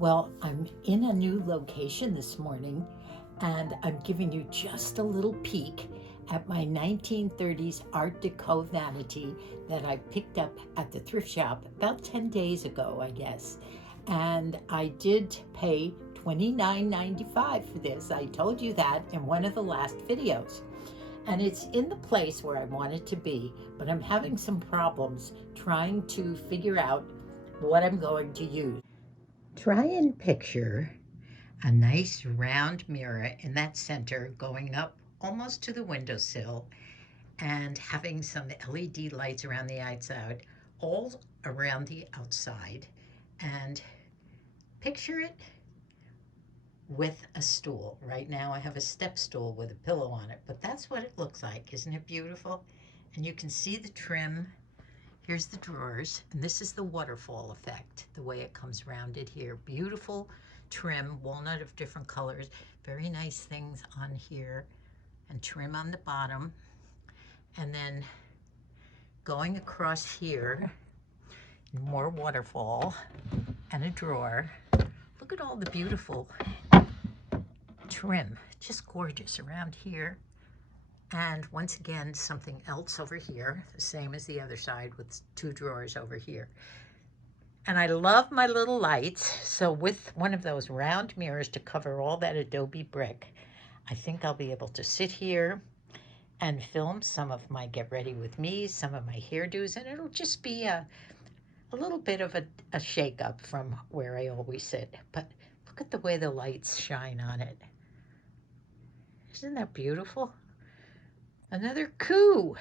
Well, I'm in a new location this morning, and I'm giving you just a little peek at my 1930s Art Deco vanity that I picked up at the thrift shop about 10 days ago, I guess. And I did pay $29.95 for this. I told you that in one of the last videos. And it's in the place where I want it to be, but I'm having some problems trying to figure out what I'm going to use. Try and picture a nice round mirror in that center going up almost to the windowsill and having some LED lights around the outside, all around the outside. And picture it with a stool. Right now I have a step stool with a pillow on it, but that's what it looks like. Isn't it beautiful? And you can see the trim. Here's the drawers, and this is the waterfall effect, the way it comes rounded here. Beautiful trim, walnut of different colors, very nice things on here, and trim on the bottom. And then going across here, more waterfall and a drawer. Look at all the beautiful trim, just gorgeous around here. And once again, something else over here, the same as the other side with two drawers over here. And I love my little lights. So with one of those round mirrors to cover all that adobe brick, I think I'll be able to sit here and film some of my get ready with me, some of my hairdos, and it'll just be a little bit of a shake up from where I always sit. But look at the way the lights shine on it. Isn't that beautiful? Another coup.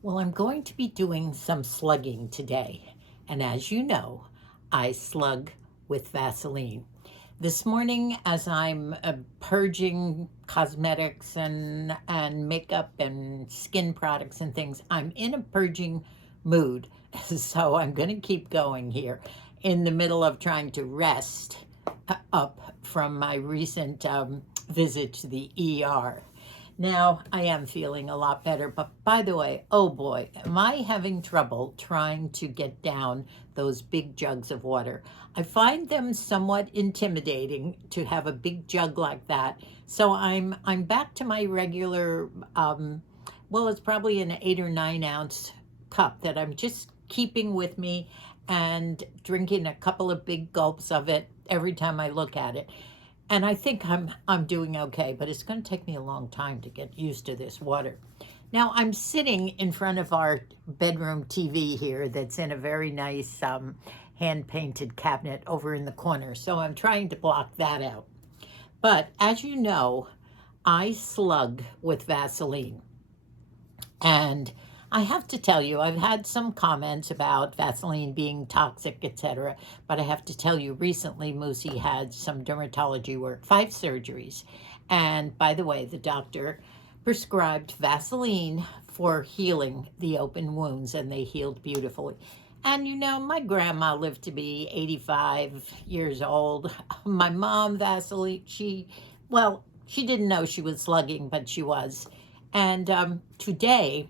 Well, I'm going to be doing some slugging today. And as you know, I slug with Vaseline. This morning, as I'm purging cosmetics and makeup and skin products and things, I'm in a purging mood. So I'm going to keep going here in the middle of trying to rest up from my recent visit to the ER. Now, I am feeling a lot better, but by the way, oh boy, am I having trouble trying to get down those big jugs of water. I find them somewhat intimidating to have a big jug like that. So I'm back to my regular, well, it's probably an 8 or 9 ounce cup that I'm just keeping with me and drinking a couple of big gulps of it every time I look at it. And I think I'm doing okay, but it's going to take me a long time to get used to this water. Now, I'm sitting in front of our bedroom TV here that's in a very nice hand-painted cabinet over in the corner, so I'm trying to block that out. But as you know, I slug with Vaseline. And I have to tell you, I've had some comments about Vaseline being toxic, etc. But I have to tell you, recently Moosie had some dermatology work, 5 surgeries. And by the way, the doctor prescribed Vaseline for healing the open wounds, and they healed beautifully. And you know, my grandma lived to be 85 years old. My mom, Vaseline, she didn't know she was slugging, but she was. And today,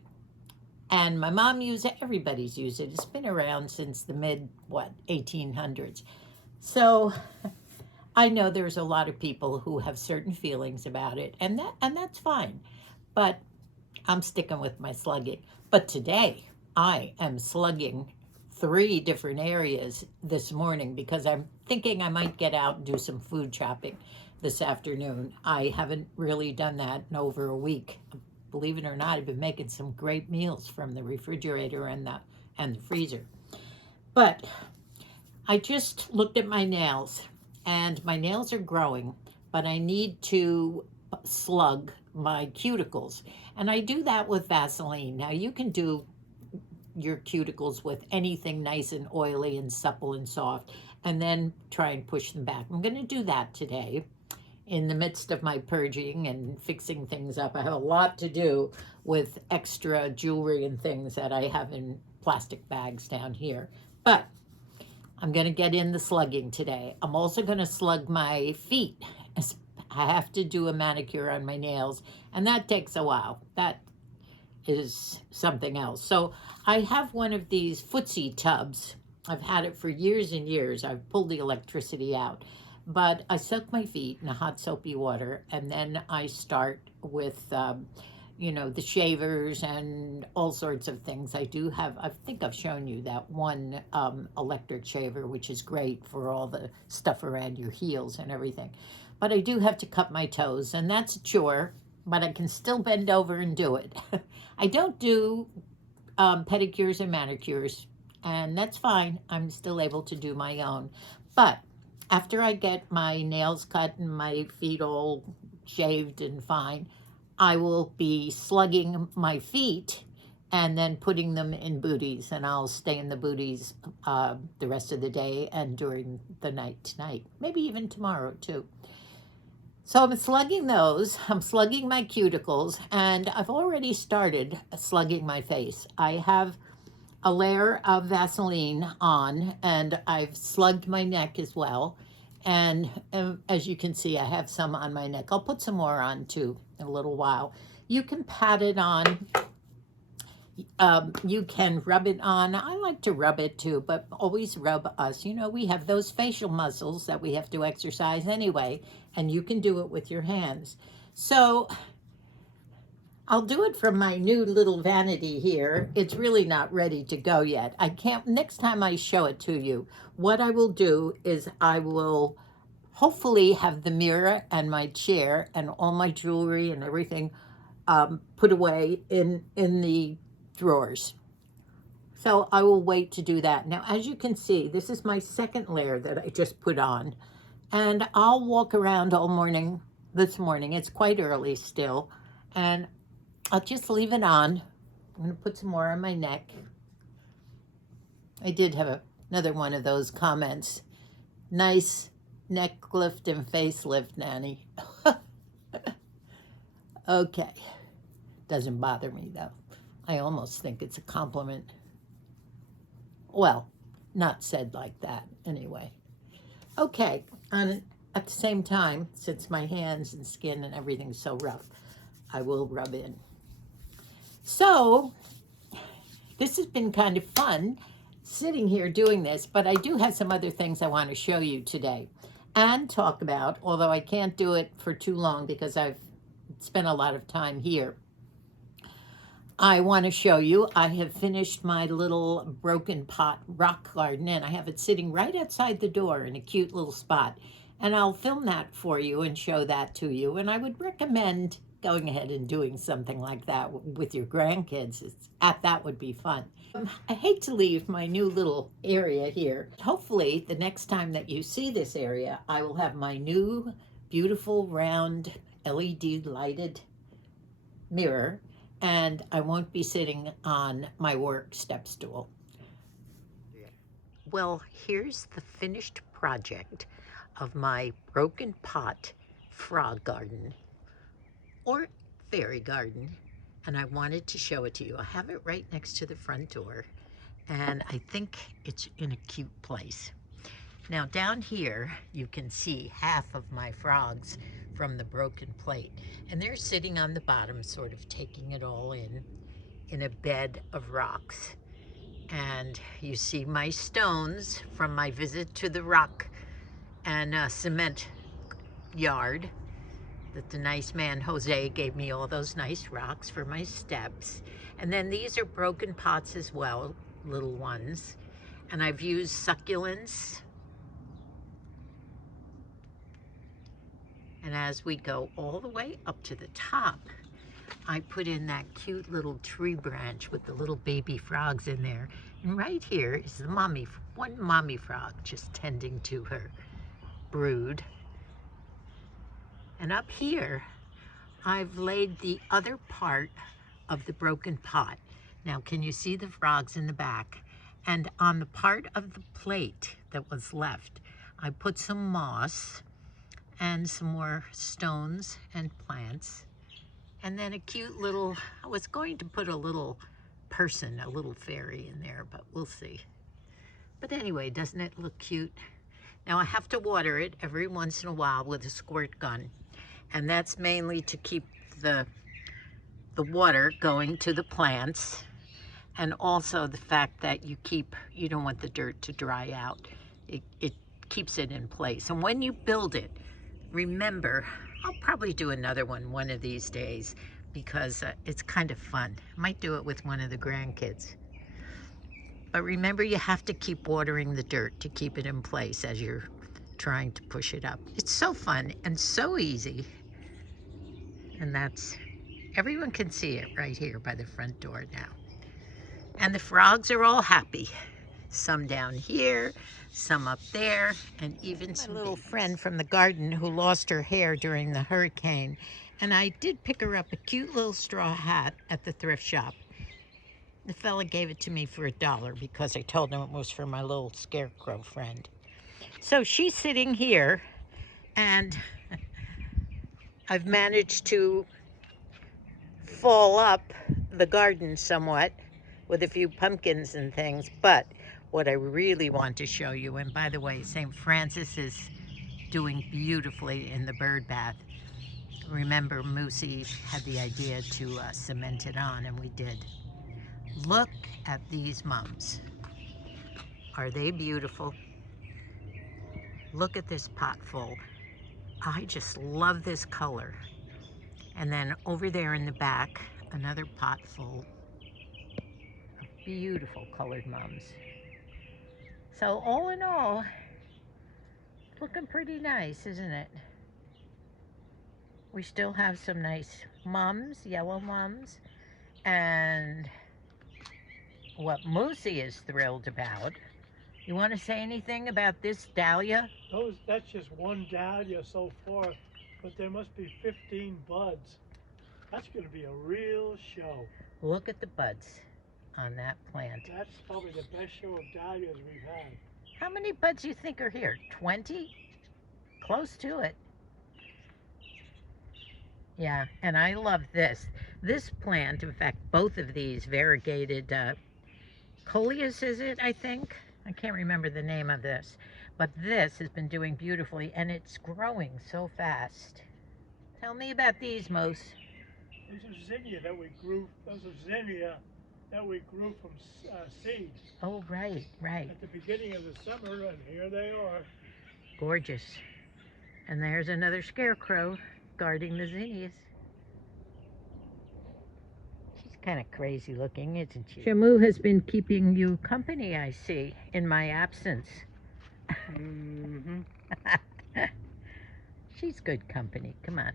and my mom used it, everybody's used it. It's been around since the mid, 1800s. So I know there's a lot of people who have certain feelings about it, and that's fine. But I'm sticking with my slugging. But today, I am slugging 3 different areas this morning because I'm thinking I might get out and do some food shopping this afternoon. I haven't really done that in over a week. Believe it or not, I've been making some great meals from the refrigerator and the freezer. But I just looked at my nails, and my nails are growing, but I need to slug my cuticles. And I do that with Vaseline. Now, you can do your cuticles with anything nice and oily and supple and soft, and then try and push them back. I'm going to do that today. In the midst of my purging and fixing things up, I have a lot to do with extra jewelry and things that I have in plastic bags down here. But I'm going to get in the slugging today. I'm also going to slug my feet. I have to do a manicure on my nails, and that takes a while. That is something else. So I have one of these footsie tubs I've had it for years and years. I've pulled the electricity out. But I soak my feet in a hot soapy water, and then I start with, you know, the shavers and all sorts of things. I do have, I think I've shown you that one electric shaver, which is great for all the stuff around your heels and everything. But I do have to cut my toes, and that's a chore, but I can still bend over and do it. I don't do pedicures and manicures, and that's fine. I'm still able to do my own. But after I get my nails cut and my feet all shaved and fine, I will be slugging my feet and then putting them in booties, and I'll stay in the booties the rest of the day and during the night tonight, maybe even tomorrow too. So I'm slugging those, I'm slugging my cuticles, and I've already started slugging my face. I have a layer of Vaseline on, and I've slugged my neck as well. And as you can see, I have some on my neck. I'll put some more on too in a little while. You can pat it on. You can rub it on. I like to rub it too, but always rub us. You know, we have those facial muscles that we have to exercise anyway, and you can do it with your hands. So I'll do it from my new little vanity here. It's really not ready to go yet. I can't, next time I show it to you, what I will do is I will hopefully have the mirror and my chair and all my jewelry and everything put away in the drawers. So I will wait to do that. Now, as you can see, this is my second layer that I just put on. And I'll walk around all morning this morning. It's quite early still. And I'll just leave it on. I'm going to put some more on my neck. I did have another one of those comments. Nice neck lift and facelift, Nanny. Okay. Doesn't bother me, though. I almost think it's a compliment. Well, not said like that, anyway. Okay. And at the same time, since my hands and skin and everything's so rough, I will rub in. So, this has been kind of fun sitting here doing this, but I do have some other things I want to show you today and talk about, although I can't do it for too long because I've spent a lot of time here. I want to show you, I have finished my little broken pot rock garden, and I have it sitting right outside the door in a cute little spot. And I'll film that for you and show that to you, and I would recommend going ahead and doing something like that with your grandkids. That would be fun. I hate to leave my new little area here. Hopefully the next time that you see this area, I will have my new beautiful round LED lighted mirror, and I won't be sitting on my work step stool. Well, here's the finished project of my broken pot frog garden, or fairy garden, and I wanted to show it to you. I have it right next to the front door, and I think it's in a cute place. Now down here, you can see half of my frogs from the broken plate, and they're sitting on the bottom, sort of taking it all in a bed of rocks. And you see my stones from my visit to the rock and cement yard, that the nice man Jose gave me all those nice rocks for my steps. And then these are broken pots as well, little ones. And I've used succulents. And as we go all the way up to the top, I put in that cute little tree branch with the little baby frogs in there. And right here is the one mommy frog just tending to her brood. And up here, I've laid the other part of the broken pot. Now, can you see the frogs in the back? And on the part of the plate that was left, I put some moss and some more stones and plants. And then a cute little, I was going to put a little person, a little fairy in there, but we'll see. But anyway, doesn't it look cute? Now I have to water it every once in a while with a squirt gun. And that's mainly to keep the water going to the plants. And also the fact that you don't want the dirt to dry out. It keeps it in place. And when you build it, remember, I'll probably do another one of these days because it's kind of fun. I might do it with one of the grandkids. But remember, you have to keep watering the dirt to keep it in place as you're trying to push it up. It's so fun and so easy. And everyone can see it right here by the front door now. And the frogs are all happy. Some down here, some up there, and even my little friend from the garden who lost her hair during the hurricane. And I did pick her up a cute little straw hat at the thrift shop. The fella gave it to me for $1 because I told him it was for my little scarecrow friend. So she's sitting here, and I've managed to fall up the garden somewhat with a few pumpkins and things. But what I really want to show you, and by the way, St. Francis is doing beautifully in the bird bath. Remember, Moosie had the idea to cement it on, and we did. Look at these mums. Are they beautiful? Look at this pot full. I just love this color. And then over there in the back, another pot full of beautiful colored mums. So all in all, looking pretty nice, isn't it? We still have some nice mums, yellow mums, and what Moosie is thrilled about. You want to say anything about this dahlia? That's just one dahlia so far, but there must be 15 buds. That's going to be a real show. Look at the buds on that plant. That's probably the best show of dahlias we've had. How many buds do you think are here? 20? Close to it. Yeah, and I love this. This plant, in fact, both of these variegated coleus, is it, I think? I can't remember the name of this. But this has been doing beautifully, and it's growing so fast. Tell me about these, Mose. These are zinnia that we grew. Those are zinnia that we grew from seeds. Oh, right. At the beginning of the summer, and here they are. Gorgeous. And there's another scarecrow guarding the zinnias. She's kind of crazy looking, isn't she? Shamu has been keeping you company, I see, in my absence. Mm-hmm. She's good company. Come on.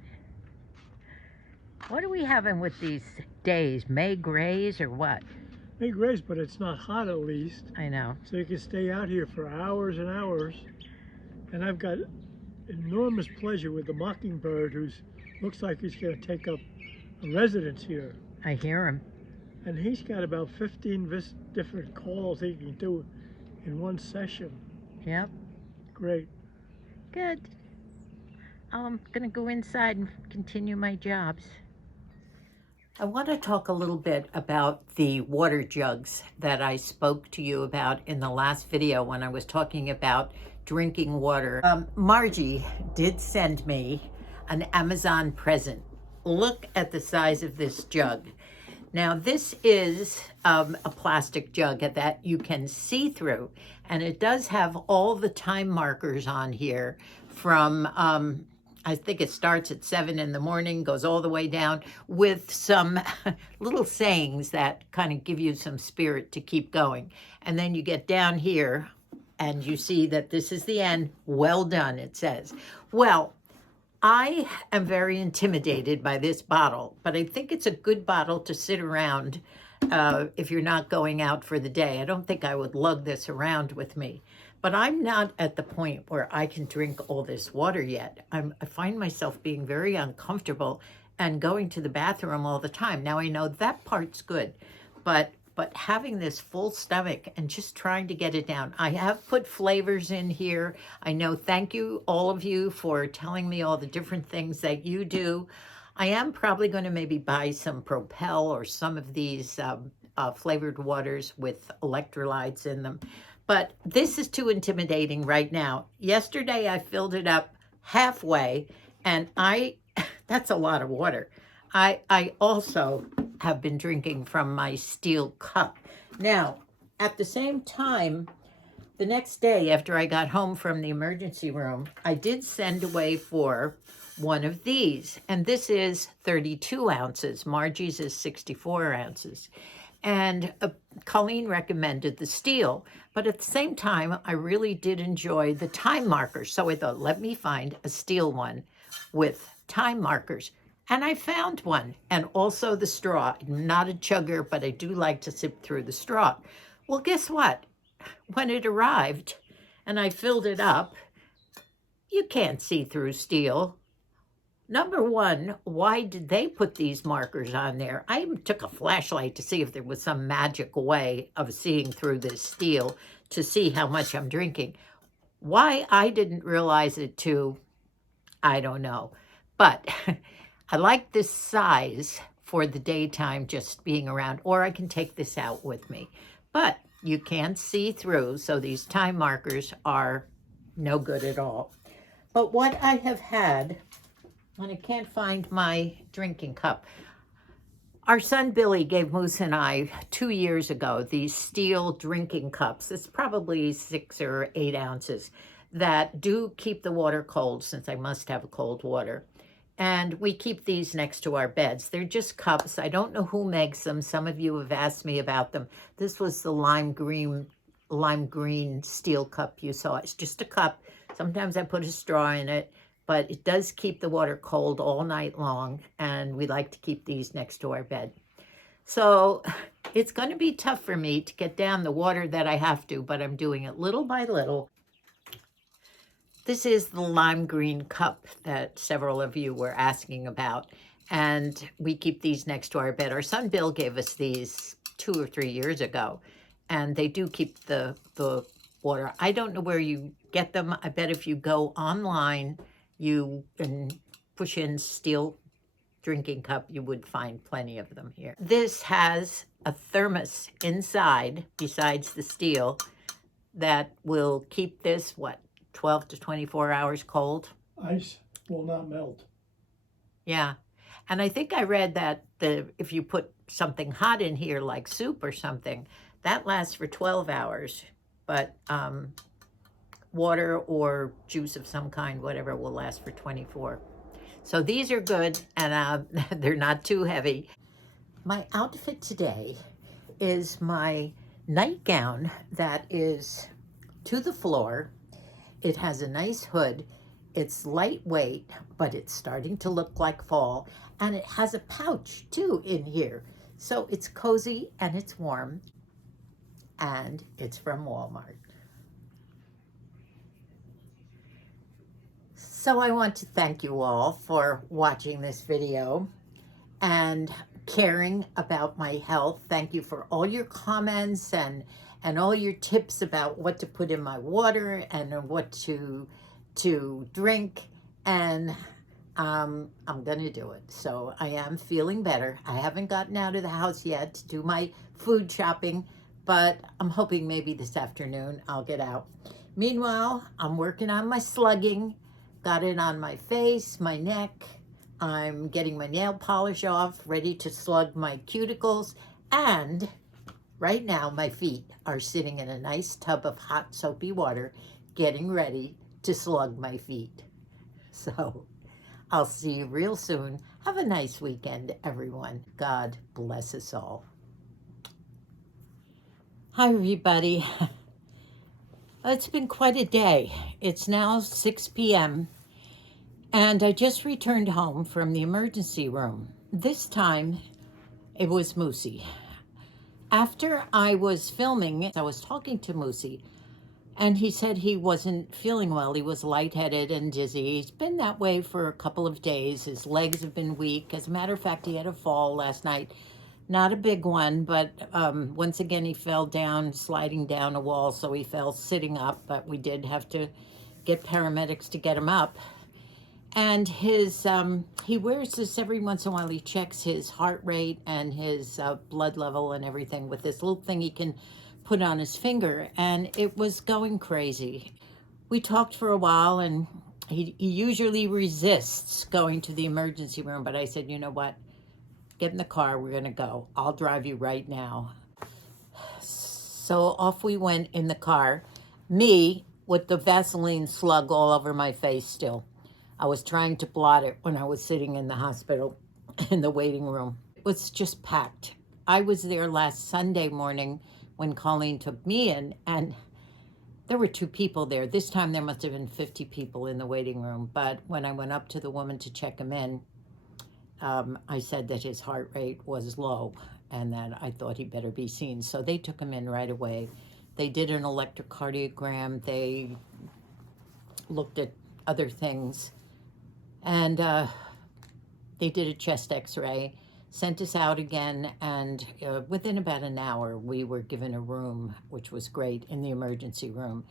What are we having with these days? May grays or what? May grays, but it's not hot at least. I know. So you can stay out here for hours and hours. And I've got enormous pleasure with the mockingbird, who looks like he's going to take up a residence here. I hear him. And he's got about 15 different calls he can do in one session. Yep. Great. Good. I'm going to go inside and continue my jobs. I want to talk a little bit about the water jugs that I spoke to you about in the last video when I was talking about drinking water. Margie did send me an Amazon present. Look at the size of this jug. Now this is a plastic jug that you can see through, and it does have all the time markers on here from I think it starts at 7 in the morning, goes all the way down, with some little sayings that kind of give you some spirit to keep going. And then you get down here and you see that this is the end. Well done, it says. Well, I am very intimidated by this bottle, but I think it's a good bottle to sit around if you're not going out for the day. I don't think I would lug this around with me. But I'm not at the point where I can drink all this water yet. I find myself being very uncomfortable and going to the bathroom all the time. Now I know that part's good, but having this full stomach and just trying to get it down. I have put flavors in here. I know, thank you, all of you, for telling me all the different things that you do. I am probably going to maybe buy some Propel or some of these flavored waters with electrolytes in them. But this is too intimidating right now. Yesterday, I filled it up halfway, and that's a lot of water. I also have been drinking from my steel cup. Now, at the same time, the next day after I got home from the emergency room, I did send away for one of these. And this is 32 ounces. Margie's is 64 ounces. And Colleen recommended the steel. But at the same time, I really did enjoy the time markers. So I thought, let me find a steel one with time markers. And I found one. And also the straw. I'm not a chugger, but I do like to sip through the straw. Well, guess what? When it arrived and I filled it up, you can't see through steel. Number one, why did they put these markers on there? I even took a flashlight to see if there was some magic way of seeing through this steel to see how much I'm drinking. Why I didn't realize it too, I don't know. But I like this size for the daytime just being around, or I can take this out with me. But you can't see through, so these time markers are no good at all. But what I have had, and I can't find my drinking cup, our son Billy gave Moose and I 2 years ago these steel drinking cups. It's probably 6 or 8 ounces that do keep the water cold, since I must have cold water. And we keep these next to our beds. They're just cups. I don't know who makes them. Some of you have asked me about them. This was the lime green steel cup you saw. It's just a cup. Sometimes I put a straw in it, but it does keep the water cold all night long. And we like to keep these next to our bed. So it's going to be tough for me to get down the water that I have to, but I'm doing it little by little. This is the lime green cup that several of you were asking about, and we keep these next to our bed. Our son Bill gave us these 2 or 3 years ago, and they do keep the water. I don't know where you get them. I bet if you go online, you can push in steel drinking cup, you would find plenty of them here. This has a thermos inside, besides the steel, that will keep this, 12 to 24 hours cold. Ice will not melt. Yeah. And I think I read that if you put something hot in here, like soup or something, that lasts for 12 hours. But water or juice of some kind, whatever, will last for 24. So these are good, and they're not too heavy. My outfit today is my nightgown that is to the floor. It has a nice hood. It's lightweight, but it's starting to look like fall. And it has a pouch, too, in here. So it's cozy and it's warm. And it's from Walmart. So I want to thank you all for watching this video and caring about my health. Thank you for all your comments and all your tips about what to put in my water and what to drink. And I'm gonna do it. So I am feeling better. I haven't gotten out of the house yet to do my food shopping, but I'm hoping maybe this afternoon I'll get out. Meanwhile, I'm working on my slugging. Got it on my face, my neck. I'm getting my nail polish off, ready to slug my cuticles. And right now, my feet are sitting in a nice tub of hot soapy water, getting ready to slug my feet. So I'll see you real soon. Have a nice weekend, everyone. God bless us all. Hi, everybody. It's been quite a day. It's now 6 p.m. and I just returned home from the emergency room. This time, it was Moosie. After I was filming, I was talking to Moosie, and he said he wasn't feeling well. He was lightheaded and dizzy. He's been that way for a couple of days. His legs have been weak. As a matter of fact, he had a fall last night. Not a big one, but once again, he fell down, sliding down a wall, so he fell sitting up, but we did have to get paramedics to get him up. And his, he wears this every once in a while. He checks his heart rate and his blood level and everything with this little thing he can put on his finger, and it was going crazy. We talked for a while, and he usually resists going to the emergency room, but I said, you know what? get in the car, we're gonna go. I'll drive you right now. So off we went in the car, me with the Vaseline slug all over my face still. I was trying to blot it when I was sitting in the hospital in the waiting room. It was just packed. I was there last Sunday morning when Colleen took me in, and there were 2 people there. This time there must have been 50 people in the waiting room. But when I went up to the woman to check him in, I said that his heart rate was low and that I thought he better be seen. So they took him in right away. They did an electrocardiogram. They looked at other things. And they did a chest x-ray, sent us out again, and within about an hour, we were given a room, which was great, in the emergency room.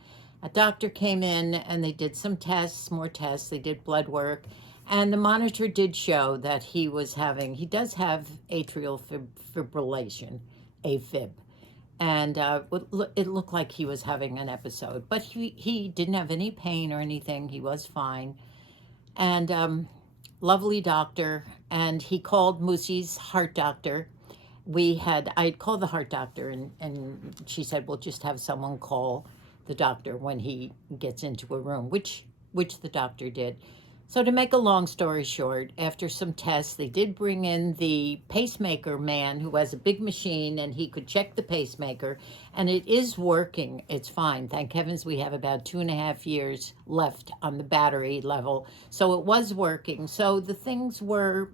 A doctor came in, and they did some tests, more tests. They did blood work, and the monitor did show that he does have atrial fibrillation, AFib. And it looked like he was having an episode, but he didn't have any pain or anything. He was fine. And lovely doctor, and he called Moosie's heart doctor. I'd called the heart doctor, and she said, we'll just have someone call the doctor when he gets into a room, which the doctor did. So to make a long story short, after some tests, they did bring in the pacemaker man who has a big machine, and he could check the pacemaker, and it is working. It's fine. Thank heavens we have about 2.5 years left on the battery level. So it was working. So the things were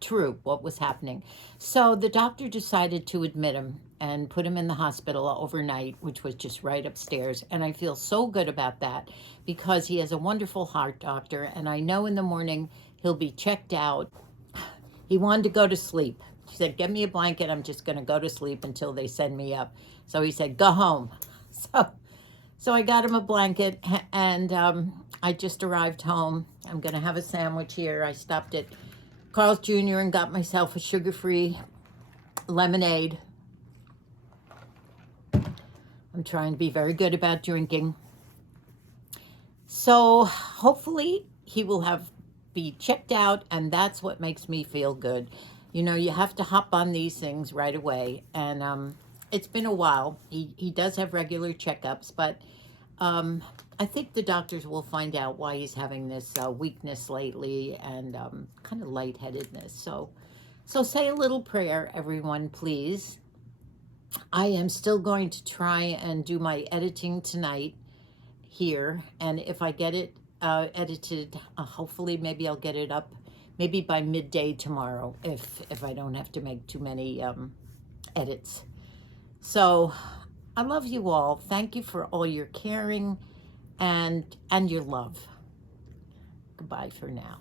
true, what was happening. So the doctor decided to admit him and put him in the hospital overnight, which was just right upstairs. And I feel so good about that because he has a wonderful heart doctor, and I know in the morning he'll be checked out. He wanted to go to sleep. He said, get me a blanket. I'm just going to go to sleep until they send me up. So he said, go home. So I got him a blanket, and I just arrived home. I'm going to have a sandwich here. I stopped at Carl's Jr. and got myself a sugar-free lemonade. I'm trying to be very good about drinking. So hopefully he will be checked out, and that's what makes me feel good. You know, you have to hop on these things right away, and it's been a while. He does have regular checkups, but I think the doctors will find out why he's having this weakness lately and kind of lightheadedness. So say a little prayer, everyone, please. I am still going to try and do my editing tonight here, and if I get it edited, hopefully maybe I'll get it up maybe by midday tomorrow if I don't have to make too many edits. So I love you all. Thank you for all your caring and your love. Goodbye for now.